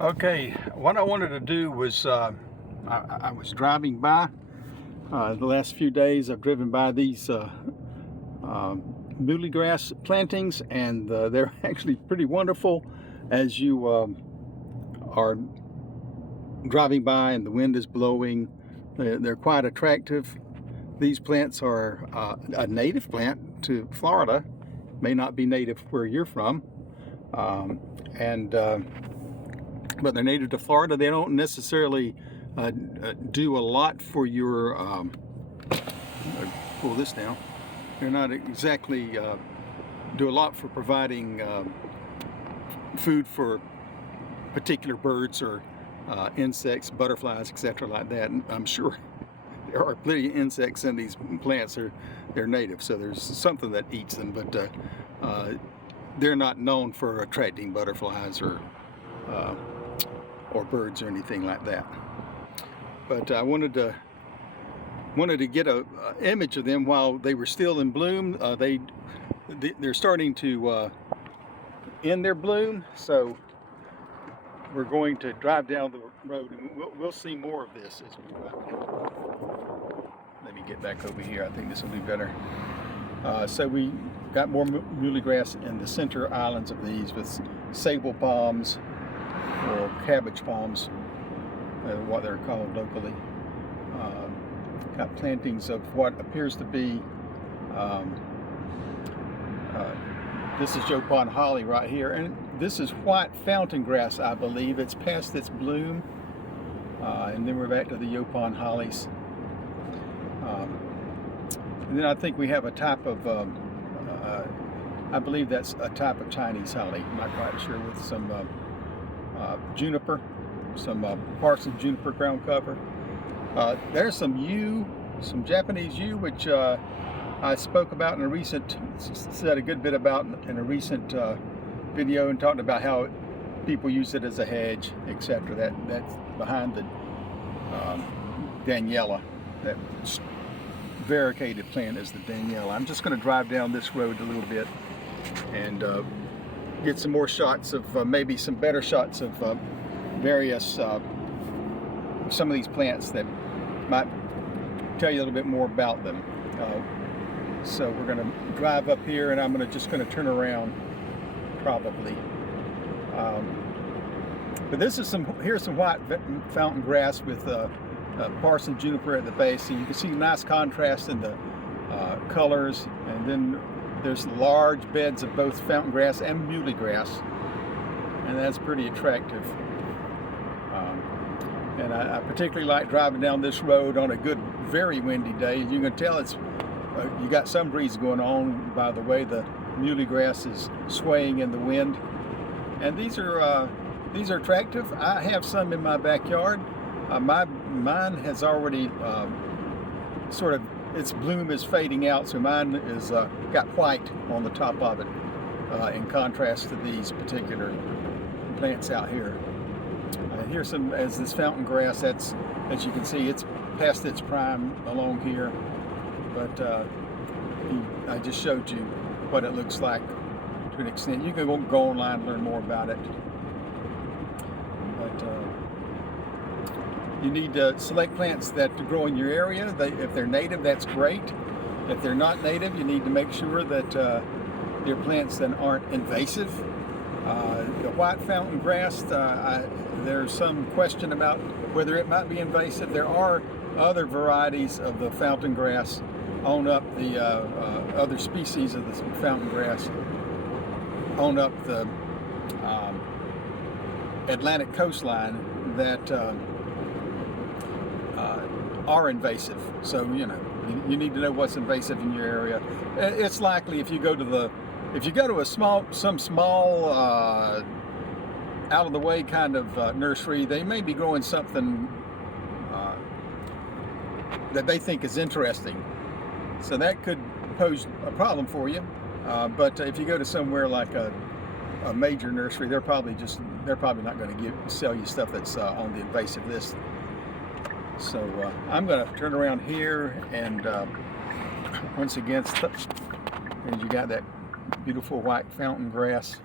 Okay, what I wanted to do was I was driving by the last few days. I've driven by these Muhly Grass plantings, and they're actually pretty wonderful as you are driving by and the wind is blowing. They're quite attractive. These plants are a native plant to Florida, may not be native where you're from, but they're native to Florida. They don't necessarily do a lot for your pull this down. They're not exactly do a lot for providing food for particular birds or insects, butterflies, etc. like that. And I'm sure there are plenty of insects in these plants. They're native, so there's something that eats them, but they're not known for attracting butterflies or birds or anything like that. But I wanted to get a image of them while they were still in bloom. They're starting to end their bloom, so we're going to drive down the road and we'll see more of this as we drive down. Let me get back over here. I think this will be better. So we got more muhly grass in the center islands of these with sable palms or cabbage palms, what they're called locally. Got plantings of what appears to be this is Japan holly right here, and this is white fountain grass, I believe. It's past its bloom, and then we're back to the Japan hollies. And then I think we have a type of I believe that's a type of Chinese holly, I'm not quite sure, with some juniper, some Parson juniper ground cover. There's some yew, some Japanese yew, which I spoke about in a recent, said a good bit about in a recent video, and talked about how people use it as a hedge, etc. That's behind the Daniela. That variegated plant is the Daniela. I'm just going to drive down this road a little bit and get some more shots of maybe some better shots of various some of these plants that might tell you a little bit more about them. So we're going to drive up here, and I'm just going to turn around probably. But this is here's some white fountain grass with Parson juniper at the base, and you can see nice contrast in the colors. And then there's large beds of both fountain grass and muhly grass, and that's pretty attractive. And I particularly like driving down this road on a good, very windy day. You can tell it's you got some breeze going on by the way the muhly grass is swaying in the wind. And these are attractive. I have some in my backyard. Mine has already sort of, its bloom is fading out, so mine is got white on the top of it, in contrast to these particular plants out here. Here's some, as this fountain grass, that's, as you can see, it's past its prime along here, but I just showed you what it looks like to an extent. You can go online and learn more about it, but you need to select plants that grow in your area. If they're native, that's great. If they're not native, you need to make sure that they're plants that aren't invasive. The white fountain grass, there's some question about whether it might be invasive. There are other varieties of the fountain grass on up the other species of the fountain grass on up the Atlantic coastline that are invasive. So you need to know what's invasive in your area. It's likely if you go to some small out of the way kind of nursery, they may be growing something that they think is interesting. So that could pose a problem for you. But if you go to somewhere like a major nursery, they're probably not going to sell you stuff that's on the invasive list. So I'm going to turn around here, and once again, and you got that beautiful white fountain grass